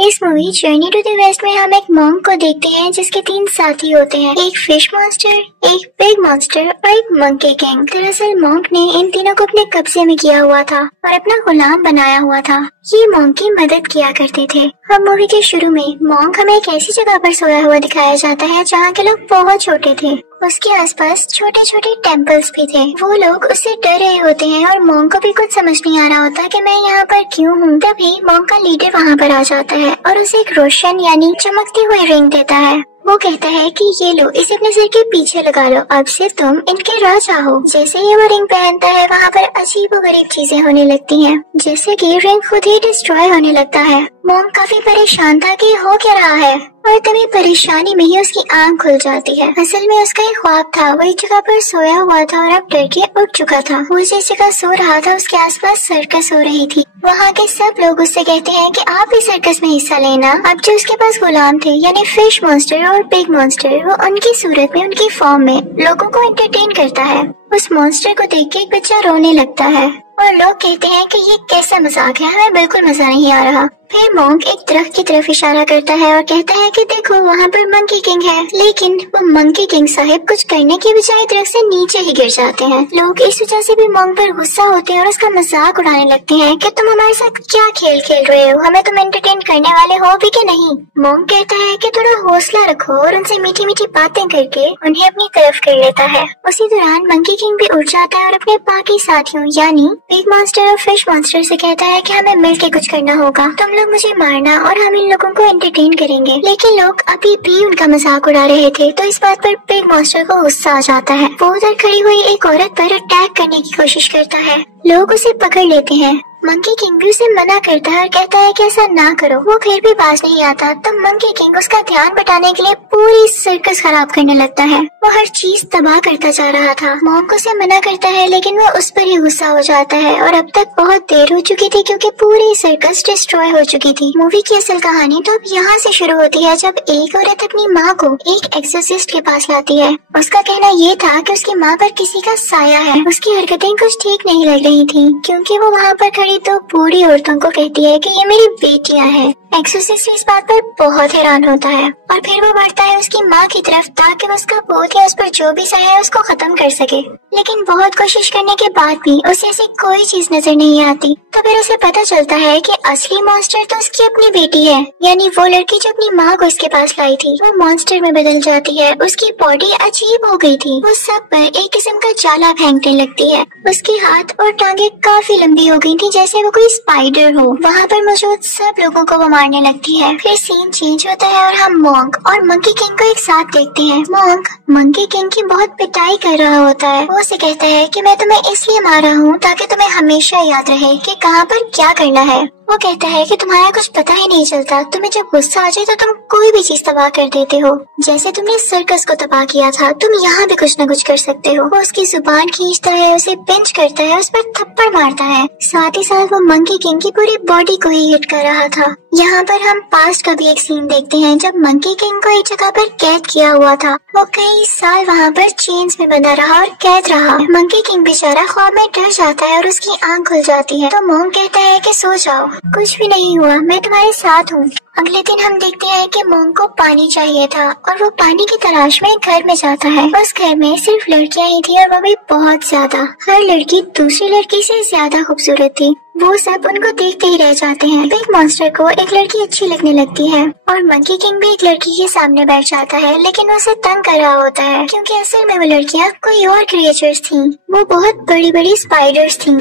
इस movie Journey to the West में हम एक मॉन्क को देखते हैं जिसके 3 साथी होते हैं, एक फिश मॉन्स्टर, एक पिग मॉन्स्टर और एक मंकी किंग। दरअसल मॉन्क ने इन तीनों को अपने कब्जे में किया हुआ था और अपना गुलाम बनाया हुआ था। ये मॉन्क की मदद किया करते थे। अब मूवी के शुरू में मॉन्क हमें एक ऐसी जगह पर सोया हुआ दिखाया जाता है जहाँ के लोग बहुत छोटे थे। उसके आसपास छोटे छोटे टेम्पल्स भी थे। वो लोग उससे डर रहे होते हैं और मॉन्क को भी कुछ समझ नहीं आ रहा होता कि मैं यहाँ पर क्यों हूँ। तभी मॉन्क का लीडर वहाँ पर आ जाता है और उसे एक रोशन यानी चमकती हुई रिंग देता है। वो कहता है कि ये लो, इसे अपने सिर के पीछे लगा लो, अब से तुम इनके राजा हो। जैसे ही वो रिंग पहनता है वहाँ पर अजीब व गरीब चीजें होने लगती हैं, जैसे कि रिंग खुद ही डिस्ट्रॉय होने लगता है। मॉन्क काफी परेशान था कि हो क्या रहा है और तभी परेशानी में ही उसकी आंख खुल जाती है। असल में उसका एक ख्वाब था, वो एक जगह पर सोया हुआ था और अब डर के उठ चुका था। वो जिस जगह सो रहा था उसके आसपास सर्कस हो रही थी। वहाँ के सब लोग उससे कहते हैं कि आप भी सर्कस में हिस्सा लेना। अब जो उसके पास गुलाम थे यानी फिश मॉन्स्टर और पिग मॉन्स्टर, वो उनकी सूरत में, उनकी फॉर्म में लोगों को एंटरटेन करता है। उस मॉन्स्टर को देख के एक बच्चा रोने लगता है और लोग कहते हैं कि ये कैसा मजाक है, हमें बिल्कुल मजा नहीं आ रहा। फिर मॉन्क एक दरख्त की तरफ इशारा करता है और कहता है कि देखो वहाँ पर मंकी किंग है। लेकिन वो मंकी किंग साहिब कुछ करने के बजाय दरख्त से नीचे ही गिर जाते हैं। लोग इस वजह से भी मॉन्क पर गुस्सा होते हैं और उसका मजाक उड़ाने लगते हैं कि तुम हमारे साथ क्या खेल खेल रहे हो, हमें तुम एंटरटेन करने वाले हो भी कि नहीं। मॉन्क कहता है कि थोड़ा हौसला रखो और उनसे मीठी मीठी बातें करके उन्हें अपनी तरफ कर लेता है। उसी दौरान मंकी किंग भी उठ जाता है और अपने बाकी साथियों यानी पिग मॉन्स्टर और फिश मॉन्स्टर से कहता है कि हमें मिलकर कुछ करना होगा, तुम लोग मुझे मारना और हम इन लोगों को एंटरटेन करेंगे। लेकिन लोग अभी भी उनका मजाक उड़ा रहे थे तो इस बात पर पिग मॉन्स्टर को गुस्सा आ जाता है। वो उधर खड़ी हुई एक औरत पर अटैक करने की कोशिश करता है। लोग उसे पकड़ लेते हैं। मंकी किंग भी उसे मना करता है और कहता है कि ऐसा ना करो। वो फिर भी बाज नहीं आता तो मंकी किंग उसका ध्यान बटाने के लिए पूरी सर्कस खराब करने लगता है। वो हर चीज तबाह करता जा रहा था। मॉन्क उसे मना करता है लेकिन वो उस पर ही गुस्सा हो जाता है और अब तक बहुत देर हो चुकी थी क्योंकि पूरी सर्कस डिस्ट्रॉय हो चुकी थी। मूवी की असल कहानी तो अब यहाँ से शुरू होती है जब एक औरत अपनी माँ को एक एक्सोर्सिस्ट के पास लाती है। उसका कहना ये था कि उसकी माँ पर किसी का साया है। उसकी हरकतें कुछ ठीक नहीं लग रही थी क्योंकि वो वहाँ पर खड़ी तो बूढ़ी औरतों को कहती है कि ये मेरी बेटियां हैं। एक्सोर्सिस्ट इस बात पर बहुत हैरान होता है और फिर वो बढ़ता है उसकी माँ की तरफ ताकि उसका पोत या उस पर जो भी साया है उसको खत्म कर सके। लेकिन बहुत कोशिश करने के बाद भी उसे ऐसी कोई चीज नजर नहीं आती। तो फिर उसे पता चलता है कि असली मॉन्स्टर तो उसकी अपनी बेटी है, यानी वो लड़की जो अपनी माँ को इसके पास लाई थी वो मॉन्स्टर में बदल जाती है। उसकी बॉडी अजीब हो गई थी। वो सब पर एक किस्म का जाला फेंकने लगती है। उसके हाथ और टांगे काफी लंबी हो गई थी जैसे वो कोई स्पाइडर हो। वहाँ पर मौजूद सब लोगों को वो मारने लगती है। फिर सीन चेंज होता है और हम मॉन्क और मंकी किंग को एक साथ देखते हैं। मॉन्क मंकी किंग की बहुत पिटाई कर रहा होता है। वो उसे कहता है कि मैं तुम्हें इसलिए मार रहा हूँ ताकि तुम्हें हमेशा याद रहे कि कहाँ पर क्या करना है। वो कहता है कि तुम्हारा कुछ पता ही नहीं चलता, तुम्हें जब गुस्सा आ जाए तो तुम कोई भी चीज तबाह कर देते हो। जैसे तुमने सर्कस को तबाह किया था, तुम यहाँ भी कुछ न कुछ कर सकते हो। वो उसकी जुबान खींचता है, उसे पिंच करता है, उस पर थप्पड़ मारता है। साथ ही साथ वो मंकी किंग की पूरी बॉडी को ही हिट कर रहा था। यहाँ पर हम पास्ट का भी एक सीन देखते हैं जब मंकी किंग को एक जगह पर कैद किया हुआ था। वो कई साल वहाँ पर चेन्स में बंधा रहा और कैद रहा। मंकी किंग बेचारा ख्वाब में डर जाता है और उसकी आंख खुल जाती है। तो मॉन्क कहता है कि सो जाओ, कुछ भी नहीं हुआ, मैं तुम्हारे साथ हूँ। अगले दिन हम देखते हैं कि मॉन्क को पानी चाहिए था और वो पानी की तलाश में घर में जाता है। उस घर में सिर्फ लड़कियां ही थी और वो भी बहुत ज्यादा। हर लड़की दूसरी लड़की से ज्यादा खूबसूरत थी। वो सब उनको देखते ही रह जाते हैं। पिग मॉन्स्टर को एक लड़की अच्छी लगने लगती है और मंकी किंग भी एक लड़की के सामने बैठ जाता है लेकिन उसे तंग कर रहा होता है क्योंकि असल में वो लड़कियां कोई और क्रिएचर्स थी। वो बहुत बड़ी बड़ी स्पाइडर्स थी।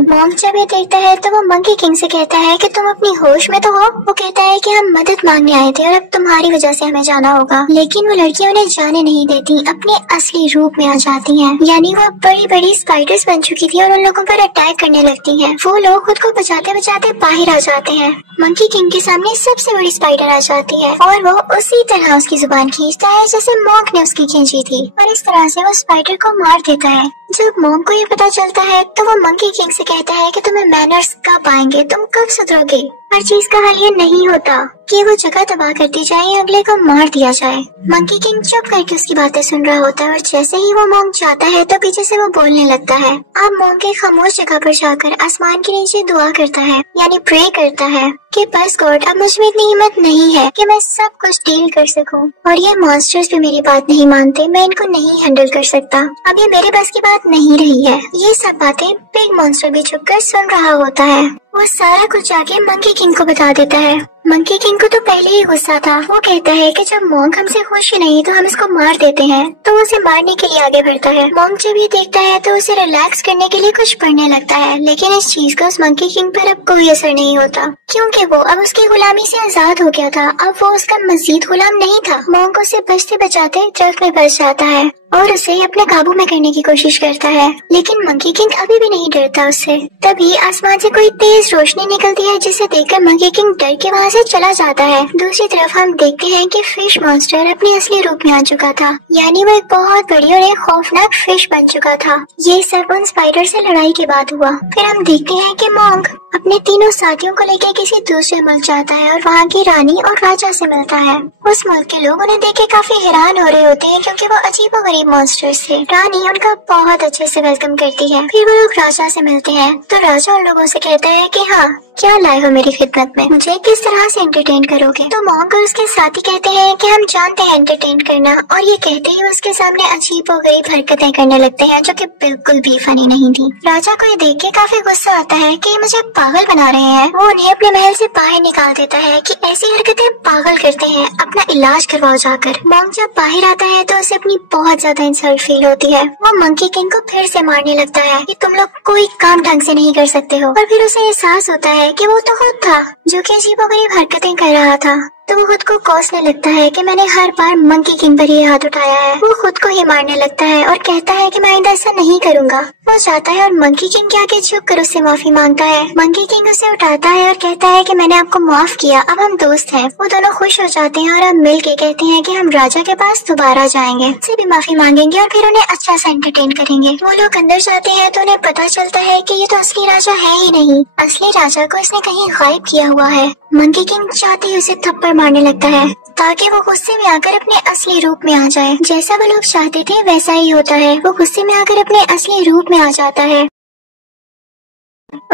मॉन्क जब ये देखता है तो वो मंकी किंग से कहता है कि तुम अपनी होश में तो हो। वो कहता है कि हम मदद मांगने आए थे और अब तुम्हारी वजह से हमें जाना होगा। लेकिन वो लड़कियां उन्हें जाने नहीं देती, अपने असली रूप में आ जाती हैं। यानी वो बड़ी बड़ी स्पाइडर्स बन चुकी थी और उन लोगों पर अटैक करने लगती हैं। वो लोग खुद को बचाते बचाते बाहर आ जाते हैं। मंकी किंग के सामने सबसे बड़ी स्पाइडर आ जाती है और वो उसी तरह उसकी जुबान खींचता है जैसे मॉन्क ने उसकी खींची थी और इस तरह से वो स्पाइडर को मार देता है। जब मॉन्क को ये पता चलता है तो वो मंकी किंग से कहता है कि तुम्हें मैनर्स कब आएंगे, तुम कब सुधरोगे। हर चीज का हल ये नहीं होता। कि वो जगह तबाह कर दी जाए या अगले को मार दिया जाए। मंकी किंग चुप करके उसकी बातें सुन रहा होता है और जैसे ही वो मोंग जाता है तो पीछे से वो बोलने लगता है। अब मोंग के खामोश जगह पर जाकर आसमान के नीचे दुआ करता है, यानी प्रे करता है कि बस गॉड, अब मुझ में इतनी हिम्मत नहीं है कि मैं सब कुछ डील कर सकूं, और ये मॉन्स्टर्स भी मेरी बात नहीं मानते, मैं इनको नहीं हैंडल कर सकता, अब ये मेरे बस की बात नहीं रही है। ये सब बातें बिग मॉन्स्टर भी छुपकर सुन रहा होता है। वो सारा कुछ जाके मंकी किंग को बता देता है। मंकी किंग को तो पहले ही गुस्सा था। वो कहता है कि जब मोंग हमसे खुश ही नहीं तो हम इसको मार देते हैं, तो वो उसे मारने के लिए आगे बढ़ता है। मोंग जब ये देखता है तो उसे रिलैक्स करने के लिए कुछ पढ़ने लगता है, लेकिन इस चीज का उस मंकी किंग पर अब कोई असर नहीं होता, क्योंकि वो अब उसकी गुलामी से आजाद हो गया था। अब वो उसका मजीद गुलाम नहीं था। मोंग उसे बचते बचाते दरख्त में फंस जाता है और उसे अपने काबू में करने की कोशिश करता है, लेकिन मंकी किंग अभी भी नहीं डरता उससे। तभी आसमान से कोई तेज रोशनी निकलती है, जिसे देखकर मंकी किंग डर के वहाँ से चला जाता है। दूसरी तरफ हम देखते हैं कि फिश मॉन्स्टर अपने असली रूप में आ चुका था, यानी वो एक बहुत बड़ी और एक खौफनाक फिश बन चुका था। ये सब उन स्पाइडर से लड़ाई के बाद हुआ। फिर हम देखते हैं कि मोंग अपने तीनों साथियों को लेकर किसी दूसरे मुल्क जाता है और वहाँ की रानी और राजा से मिलता है। उस मुल्क के लोग उन्हें देख के काफी हैरान हो रहे होते हैं, क्योंकि वो अजीबोगरीब मॉन्स्टर्स थे। रानी उनका बहुत अच्छे से वेलकम करती है। फिर वो लोग राजा से मिलते हैं तो राजा उन लोगों से कहता है कि हाँ, क्या लाए हो मेरी खिदमत में, मुझे किस तरह से एंटरटेन करोगे। तो मोंग और उसके साथी कहते हैं कि हम जानते हैं एंटरटेन करना, और ये कहते ही उसके सामने अजीबोगरीब हरकतें करने लगते हैं जो कि बिल्कुल भी फनी नहीं थी। राजा को ये देख के काफी गुस्सा आता है कि मुझे पागल बना रहे हैं। वो उन्हें अपने महल से बाहर निकाल देता है कि ऐसी हरकतें पागल करते हैं, अपना इलाज करवाओ जाकर। मोंग जब बाहर आता है तो उसे अपनी बहुत ज्यादा इंसल्ट फील होती है। वो मंकी किंग को फिर से मारने लगता है कि तुम लोग कोई काम ढंग से नहीं कर सकते हो, और फिर उसे एहसास होता है कि वो तो खुद था जो कि अजीबोगरीब हरकतें कर रहा था। तो वो खुद को कोसने लगता है कि मैंने हर बार मंकी किंग पर ही हाथ उठाया है। वो खुद को ही मारने लगता है और कहता है कि मैं आइंदा ऐसा नहीं करूंगा। वो जाता है और मंकी किंग के आगे झुक कर उससे माफी मांगता है। मंकी किंग उसे उठाता है और कहता है कि मैंने आपको माफ किया, अब हम दोस्त हैं। वो दोनों खुश हो जाते हैं और अब मिल के कहते हैं कि हम राजा के पास दोबारा जाएंगे, उससे भी माफी मांगेंगे और फिर उन्हें अच्छा सा एंटरटेन करेंगे। वो लोग अंदर जाते हैं तो उन्हें पता चलता है कि ये तो असली राजा है ही नहीं, असली राजा को इसने कहीं गायब किया हुआ है। मंकी किंग चाहते ही उसे थप्पड़ मारने लगता है ताकि वो गुस्से में आकर अपने असली रूप में आ जाए। जैसा वो लोग चाहते थे वैसा ही होता है। वो गुस्से में आकर अपने असली रूप में आ जाता है।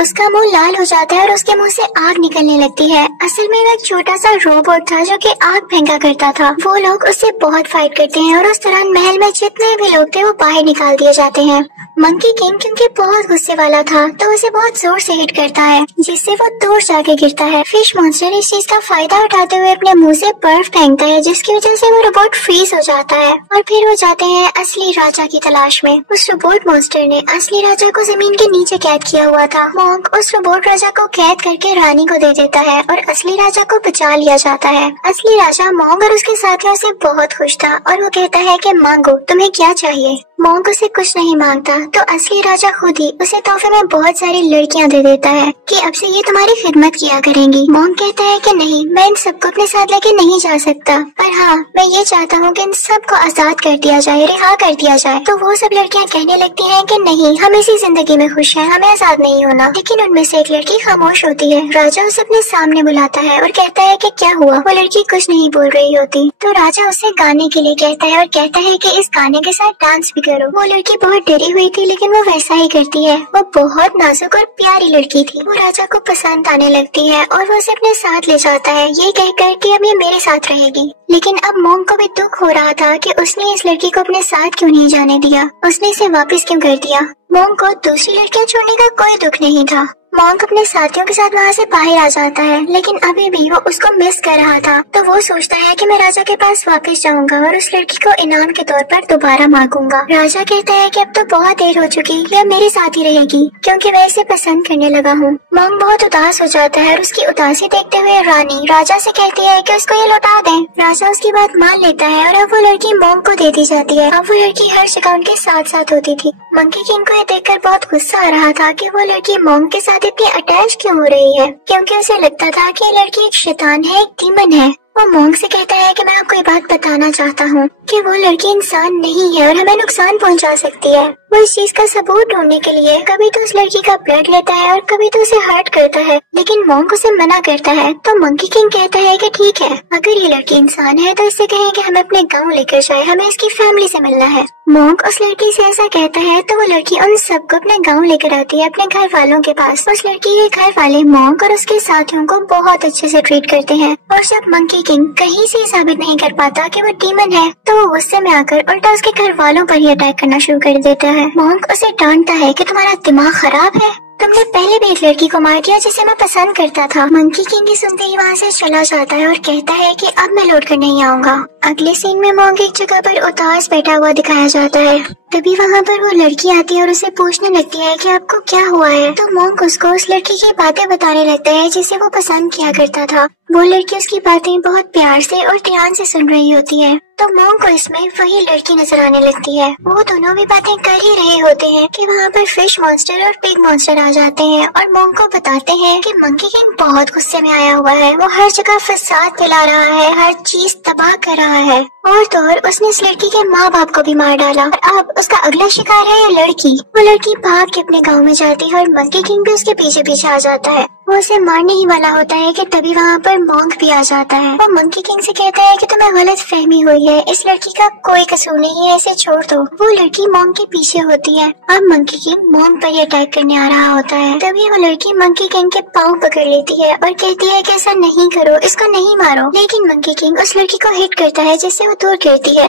उसका मुंह लाल हो जाता है और उसके मुंह से आग निकलने लगती है। असल में वो एक छोटा सा रोबोट था जो कि आग फेंका करता था। वो लोग उससे बहुत फाइट करते हैं और उस दौरान महल में जितने भी लोग थे वो बाहर निकाल दिए जाते हैं। मंकी किंग क्योंकि बहुत गुस्से वाला था तो उसे बहुत जोर से हिट करता है, जिससे वो दूर जाके गिरता है। फिश मॉन्स्टर इस चीज का फायदा उठाते हुए अपने मुंह से बर्फ फेंकता है, जिसकी वजह से वो रोबोट फ्रीज हो जाता है। और फिर वो जाते हैं असली राजा की तलाश में। उस रोबोट मॉन्स्टर ने असली राजा को जमीन के नीचे कैद किया हुआ था। मोंग उस रोबोट राजा को कैद करके रानी को दे देता है और असली राजा को बचा लिया जाता है। असली राजा मोंग और उसके साथियों से बहुत खुश था और वो कहता है कि मांगो, तुम्हें क्या चाहिए। मोंग उसे कुछ नहीं मांगता तो असली राजा खुद ही उसे तोहफे में बहुत सारी लड़कियां दे देता है कि अब से ये तुम्हारी खिदमत किया करेंगी। मोंग कहता है कि नहीं, मैं इन सबको अपने साथ लेके नहीं जा सकता, पर हाँ मैं ये चाहता हूँ कि इन सबको आजाद कर दिया जाए, रिहा कर दिया जाए। तो वो सब लड़कियां कहने लगती हैं कि नहीं, हम इसी जिंदगी में खुश हैं, हमें आजाद नहीं होना। लेकिन उनमें से एक लड़की खामोश होती है। राजा उसे अपने सामने बुलाता है और कहता है कि क्या हुआ। वो लड़की कुछ नहीं बोल रही होती तो राजा उसे गाने के लिए कहता है और कहता है कि इस गाने के साथ डांस भी करो। वो लड़की बहुत डरी हुई थी लेकिन वो वैसा ही करती है। वो बहुत नाजुक और प्यारी लड़की थी। वो राजा को पसंद आने लगती है और वो उसे अपने साथ ले जाता है, ये कहकर कि अब ये मेरे साथ रहेगी। लेकिन अब मोंग को भी दुख हो रहा था कि उसने इस लड़की को अपने साथ क्यों नहीं जाने दिया, उसने इसे वापस क्यों कर दिया। मोंग को दूसरी लड़कियां छोड़ने का कोई दुख नहीं था। मोंग अपने साथियों के साथ वहाँ से बाहर आ जाता है, लेकिन अभी भी वो उसको मिस कर रहा था। तो वो सोचता है कि मैं राजा के पास वापस जाऊंगा और उस लड़की को इनाम के तौर पर दोबारा मांगूंगा। राजा कहता है कि अब तो बहुत देर हो चुकी, ये मेरे साथ ही रहेगी क्योंकि मैं इसे पसंद करने लगा हूँ। मोंग बहुत उदास हो जाता है और उसकी उदासी देखते हुए रानी राजा से कहती है कि उसको ये लौटा दें। राजा उसकी बात मान लेता है और अब वो लड़की मोंग को दे दी जाती है। अब वो लड़की हर जगह उनके साथ साथ होती थी। मंकी किंग को ये देखकर बहुत गुस्सा आ रहा था कि वो लड़की मोंग के साथ इतनी अटैच क्यों हो रही है, क्योंकि उसे लगता था कि ये लड़की एक शैतान है, एक डीमन है। वो मोंग से कहता है कि मैं आपको ये बात बताना चाहता हूँ कि वो लड़की इंसान नहीं है और हमें नुकसान पहुँचा सकती है। वो इस चीज का सबूत ढूंढने के लिए कभी तो उस लड़की का ब्लड लेता है और कभी तो उसे हर्ट करता है, लेकिन मॉन्क उसे मना करता है। तो मंकी किंग कहता है कि ठीक है, अगर ये लड़की इंसान है तो इससे कहें कि हमें अपने गाँव लेकर जाए, हमें इसकी फैमिली से मिलना है। मॉन्क उस लड़की से ऐसा कहता है तो वो लड़की उन सबको अपने गाँव लेकर आती है, अपने घर वालों के पास। उस लड़की के घर वाले मॉन्क और उसके साथियों को बहुत अच्छे से ट्रीट करते हैं, और जब मंकी किंग कहीं से साबित नहीं कर पाता कि वो डीमन है तो वो गुस्से में आकर उल्टा उसके घर वालों पर ही अटैक करना शुरू कर देता है। मॉन्क उसे डांटता है कि तुम्हारा दिमाग खराब है, तुमने पहले भी एक लड़की को मार दिया जिसे मैं पसंद करता था। मंकी किंग सुनते ही वहाँ से चला जाता है और कहता है कि अब मैं लौट कर नहीं आऊंगा। अगले सीन में मॉन्क एक जगह पर उदास बैठा हुआ दिखाया जाता है। तभी वहाँ पर वो लड़की आती है और उसे पूछने लगती है कि आपको क्या हुआ है। तो मॉन्क उसको उस लड़की की बातें बताने लगता है जिसे वो पसंद किया करता था। वो लड़की उसकी बातें बहुत प्यार से और ध्यान से सुन रही होती है, तो मॉन्क को इसमें वही लड़की नजर आने लगती है। वो दोनों भी बातें कर ही रहे होते हैं कि वहाँ पर फिश मॉन्स्टर और पिग मॉन्स्टर आ जाते हैं और मॉन्क को बताते हैं कि मंकी किंग बहुत गुस्से में आया हुआ है, वो हर जगह फसाद फैला रहा है, हर चीज तबाह कर रहा है, और तो और उसने इस लड़की के माँ बाप को भी मार डाला। और अब उसका अगला शिकार है ये लड़की। वो लड़की भाग के अपने गाँव में जाती है और मंकी किंग भी उसके पीछे पीछे आ जाता है। वो उसे मारने ही वाला होता है कि तभी वहाँ पर मॉन्क भी आ जाता है। वो मंकी किंग से कहता है कि तुम्हें गलत फहमी हुई है, इस लड़की का कोई कसूर नहीं है, इसे छोड़ दो। वो लड़की मॉन्क के पीछे होती है। अब मंकी किंग मॉन्क पर ही अटैक करने आ रहा होता है। तभी वो लड़की मंकी किंग के पाँव पकड़ लेती है और कहती है कि ऐसा नहीं करो, इसको नहीं मारो। लेकिन मंकी किंग उस लड़की को हिट करता है जिससे वो दूर गिरती है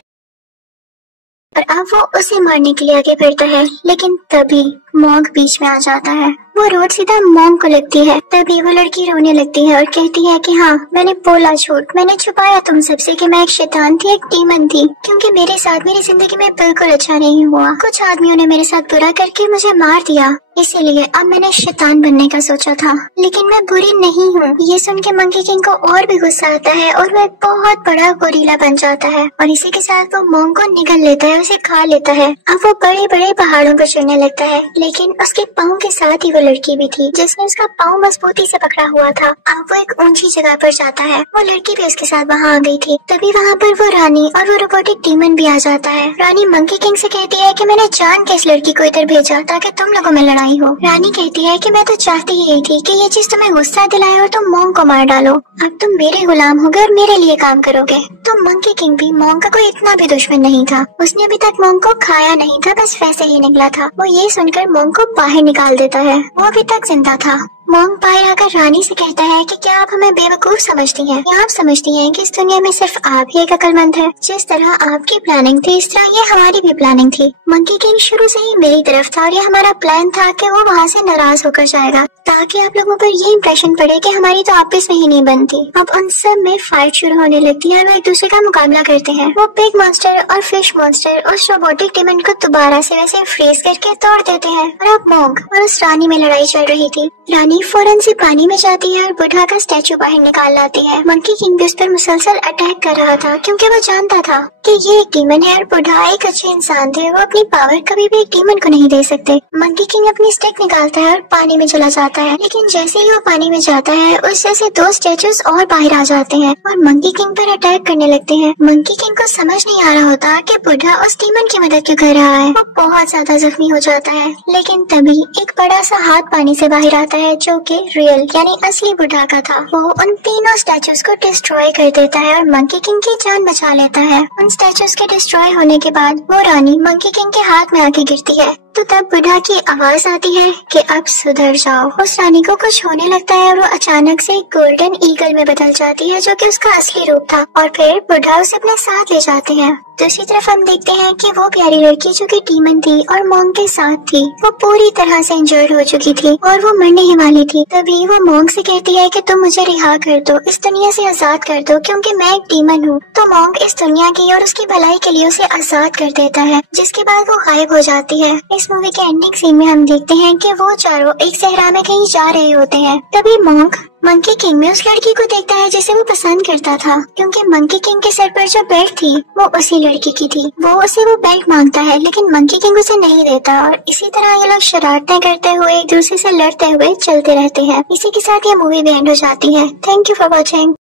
और अब वो उसे मारने के लिए आगे बढ़ता है, लेकिन तभी मॉन्क बीच में आ जाता है। वो रोड सीधा मॉन्क को लगती है। तभी वो लड़की रोने लगती है और कहती है कि हाँ, मैंने बोला झूठ, मैंने छुपाया तुम सबसे कि मैं एक शैतान थी, एक डीमन थी, क्योंकि मेरे साथ मेरी जिंदगी में बिल्कुल अच्छा नहीं हुआ। कुछ आदमियों ने मेरे साथ बुरा करके मुझे मार दिया, इसीलिए अब मैंने शैतान बनने का सोचा था, लेकिन मैं बुरी नहीं हूँ। ये सुन के मंकी किंग को और भी गुस्सा आता है और वो एक बहुत बड़ा गोरिल्ला बन जाता है और इसी के साथ वो मॉन्क को निगल लेता है, उसे खा लेता है। अब वो बड़े बड़े पहाड़ों पर चढ़ने लगता है, लेकिन उसके पाँव के साथ ही वो लड़की भी थी जिसने उसका पाँव मजबूती से पकड़ा हुआ था। अब वो एक ऊंची जगह पर जाता है, वो लड़की भी उसके साथ वहाँ आ गई थी। तभी वहाँ पर वो रानी और वो रोबोटिक डीमन भी आ जाता है। रानी मंकी किंग से कहती है कि मैंने जान के इस लड़की को इधर भेजा ताकि तुम लोगों में लड़ाई हो। रानी कहती है कि मैं तो चाहती ही थी कि ये चीज तुम्हें गुस्सा दिलाए और तुम मॉन्क को मार डालो। अब तुम मेरे गुलाम हो गए और मेरे लिए काम करोगे। तो मंकी किंग भी मॉन्क का कोई इतना भी दुश्मन नहीं था, उसने अभी तक मॉन्क को खाया नहीं था, बस वैसे ही निकला था। वो ये सुनकर मॉन्क को बाहर निकाल देता है, वो अभी तक जिंदा था। मॉन्क बाहर आकर रानी से कहता है कि क्या आप हमें बेवकूफ समझती हैं? या आप समझती हैं कि इस दुनिया में सिर्फ आप ही एक अक्लमंद है? जिस तरह आपकी प्लानिंग थी इस तरह ये हमारी भी प्लानिंग थी। मंकी किंग शुरू से ही मेरी तरफ था और ये हमारा प्लान था कि वो वहाँ से नाराज होकर जाएगा ताकि आप लोगों पर ये इम्प्रेशन पड़े कि हमारी तो आपस में ही नहीं बनती। अब उन सब में फाइट शुरू होने लगती है और वो एक दूसरे का मुकाबला करते हैं। वो पिग मॉन्स्टर और फिश मॉन्स्टर उस रोबोटिक डीमन को दोबारा से वैसे फ्रीज करके तोड़ देते हैं और अब मॉन्क और उस रानी में लड़ाई चल रही थी। रानी फौरन से पानी में जाती है और बुढ़ा का स्टैचू बाहर निकाल लाती है। मंकी किंग भी उस पर मुसलसल अटैक कर रहा था क्योंकि वो जानता था कि ये एक डीमन है और बुढ़ा एक अच्छे इंसान थे, वो अपनी पावर कभी भी एक डीमन को नहीं दे सकते। मंकी किंग अपनी स्टिक निकालता है और पानी में चला जाता है, लेकिन जैसे ही वो पानी में जाता है उससे से दो स्टैचूज और बाहर आ जाते हैं और मंकी किंग पर अटैक करने लगते हैं। मंकी किंग को समझ नहीं आ रहा होता कि बुढ़ा उस डीमन की मदद क्यों कर रहा है। वो बहुत ज्यादा जख्मी हो जाता है, लेकिन तभी एक बड़ा सा हाथ पानी से बाहर आता है जो कि रियल यानी असली बुढ़ा का था। वो उन तीनों स्टैचूज को डिस्ट्रॉय कर देता है और मंकी किंग की जान बचा लेता है। उन स्टैचूज के डिस्ट्रॉय होने के बाद वो रानी मंकी किंग के हाथ में आके गिरती है, तो तब बुढ़ा की आवाज आती है कि अब सुधर जाओ। उस रानी को कुछ होने लगता है और वो अचानक से गोल्डन ईगल में बदल जाती है जो कि उसका असली रूप था और फिर बुढ़ा उसे अपने साथ ले जाते हैं। दूसरी तरफ हम देखते हैं कि वो प्यारी लड़की जो कि डीमन थी और मॉन्क के साथ थी, वो पूरी तरह से इंजर्ड हो चुकी थी और वो मरने ही वाली थी। तभी वो मॉन्क से कहती है कि तुम मुझे रिहा कर दो, इस दुनिया से आजाद कर दो क्योंकि मैं एक डीमन हूँ। तो मॉन्क इस दुनिया की और उसकी भलाई के लिए उसे आजाद कर देता है, जिसके बाद वो गायब हो जाती है। इस मूवी के एंडिंग सीन में हम देखते हैं कि वो चारों एक सहरा में कहीं जा रहे होते हैं। तभी मॉन्क मंकी किंग में उस लड़की को देखता है जिसे वो पसंद करता था, क्योंकि मंकी किंग के सर पर जो बेल्ट थी वो उसी लड़की की थी। वो उसे वो बेल्ट मांगता है लेकिन मंकी किंग उसे नहीं देता और इसी तरह ये लोग शरारतें करते हुए एक दूसरे से लड़ते हुए चलते रहते हैं। इसी के साथ ये मूवी भी एंड हो जाती है। Thank you for watching.